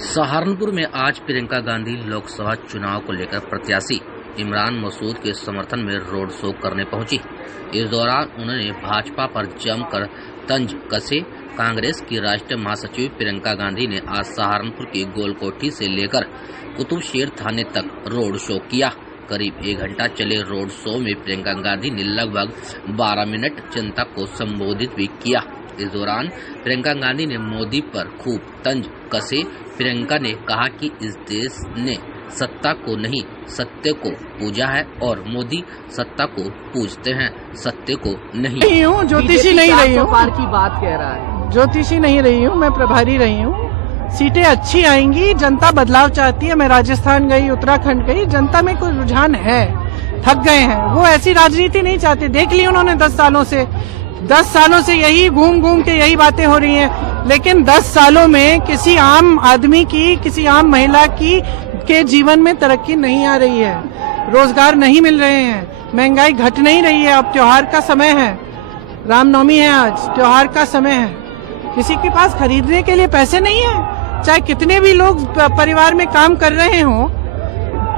सहारनपुर में आज प्रियंका गांधी लोकसभा चुनाव को लेकर प्रत्याशी इमरान मसूद के समर्थन में रोड शो करने पहुंची। इस दौरान उन्होंने भाजपा पर जमकर तंज कसे। कांग्रेस की राष्ट्रीय महासचिव प्रियंका गांधी ने आज सहारनपुर की गोलकोठी से लेकर कुतुबशेर थाने तक रोड शो किया। करीब 1 घंटा चले रोड शो में प्रियंका गांधी ने लगभग 12 मिनट जनता को संबोधित भी किया। इस दौरान प्रियंका गांधी ने मोदी पर खूब तंज कसे। प्रियंका ने कहा कि इस देश ने सत्ता को नहीं सत्य को पूजा है और मोदी सत्ता को पूजते हैं, सत्य को नहीं हूँ। ज्योतिषी नहीं रही हूँ, पार की बात कह रहा है। ज्योतिषी नहीं रही हूँ, मैं प्रभारी रही हूँ। सीटें अच्छी आएंगी, जनता बदलाव चाहती है। मैं राजस्थान गई, उत्तराखंड गई, जनता में कोई रुझान है, थक गए हैं। वो ऐसी राजनीति नहीं चाहते। देख ली उन्होंने 10 सालों से यही घूम घूम के यही बातें हो रही हैं। लेकिन 10 सालों में किसी आम आदमी की, किसी आम महिला की के जीवन में तरक्की नहीं आ रही है। रोजगार नहीं मिल रहे हैं, महंगाई घट नहीं रही है। अब त्योहार का समय है, रामनवमी है, आज त्योहार का समय है। किसी के पास खरीदने के लिए पैसे नहीं है। चाहे कितने भी लोग परिवार में काम कर रहे हों,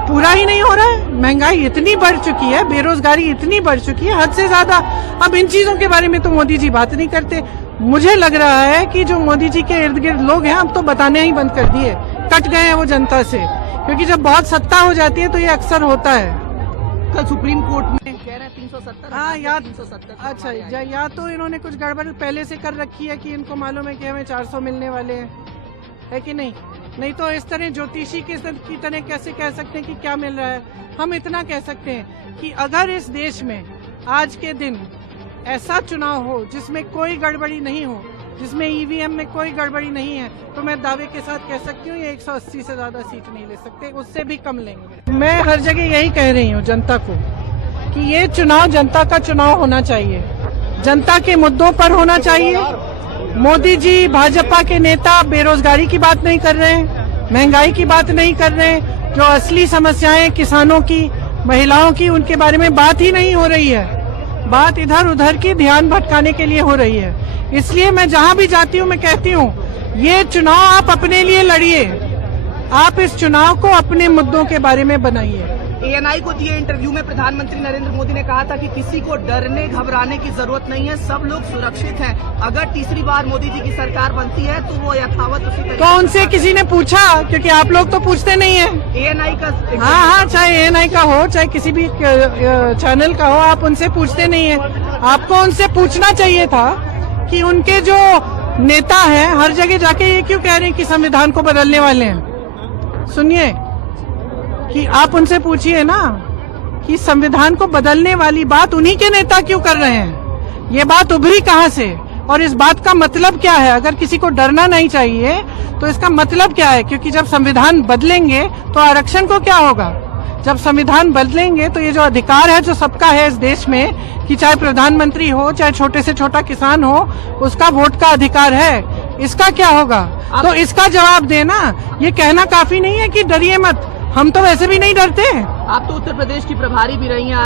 पूरा ही नहीं हो रहा है। महंगाई इतनी बढ़ चुकी है, बेरोजगारी इतनी बढ़ चुकी है, हद से ज्यादा। अब इन चीजों के बारे में तो मोदी जी बात नहीं करते। मुझे लग रहा है कि जो मोदी जी के इर्द गिर्द लोग हैं, अब तो बताने ही बंद कर दिए, कट गए हैं वो जनता से। क्योंकि जब बहुत सत्ता हो जाती है तो ये अक्सर होता है। कल सुप्रीम कोर्ट में कह रहे हैं 370। हाँ, या 370। अच्छा, या तो इन्होंने कुछ गड़बड़ पहले से कर रखी है कि इनको मालूम है कि हमें 400 मिलने वाले हैं, है कि नहीं? नहीं तो इस तरह ज्योतिषी की तरह कैसे कह सकते हैं कि क्या मिल रहा है। हम इतना कह सकते हैं कि अगर इस देश में आज के दिन ऐसा चुनाव हो जिसमें कोई गड़बड़ी नहीं हो, जिसमें ईवीएम में कोई गड़बड़ी नहीं है, तो मैं दावे के साथ कह सकती हूँ ये 180 से ज्यादा सीट नहीं ले सकते, उससे भी कम लेंगे। मैं हर जगह यही कह रही हूँ जनता को कि ये चुनाव जनता का चुनाव होना चाहिए, जनता के मुद्दों पर होना चाहिए। मोदी जी, भाजपा के नेता बेरोजगारी की बात नहीं कर रहे हैं, महंगाई की बात नहीं कर रहे हैं। जो असली समस्याएं किसानों की, महिलाओं की, उनके बारे में बात ही नहीं हो रही है। बात इधर उधर की ध्यान भटकाने के लिए हो रही है। इसलिए मैं जहां भी जाती हूं मैं कहती हूं ये चुनाव आप अपने लिए लड़िए, आप इस चुनाव को अपने मुद्दों के बारे में बनाइए। ANI को दिए इंटरव्यू में प्रधानमंत्री नरेंद्र मोदी ने कहा था कि किसी को डरने घबराने की जरूरत नहीं है, सब लोग सुरक्षित हैं। अगर तीसरी बार मोदी जी की सरकार बनती है तो वो यथावत उसी तरीके। तो उनसे किसी ने पूछा? क्योंकि आप लोग तो पूछते नहीं है। ANI का हाँ, चाहे ANI का हो, चाहे किसी भी चैनल का हो, आप उनसे पूछते नहीं है। आपको उनसे पूछना चाहिए था कि उनके जो नेता हैं हर जगह जाके ये क्यों कह रहे हैं कि संविधान को बदलने वाले हैं। सुनिए कि आप उनसे पूछिए ना कि संविधान को बदलने वाली बात उन्हीं के नेता क्यों कर रहे हैं। ये बात उभरी कहाँ से और इस बात का मतलब क्या है? अगर किसी को डरना नहीं चाहिए तो इसका मतलब क्या है? क्योंकि जब संविधान बदलेंगे तो आरक्षण को क्या होगा? जब संविधान बदलेंगे तो ये जो अधिकार है जो सबका है इस देश में, कि चाहे प्रधानमंत्री हो, चाहे छोटे से छोटा किसान हो, उसका वोट का अधिकार है, इसका क्या होगा? तो इसका जवाब देना। ये कहना काफी नहीं है कि डरिए मत, हम तो वैसे भी नहीं डरते। आप तो उत्तर प्रदेश की प्रभारी भी रही हैं।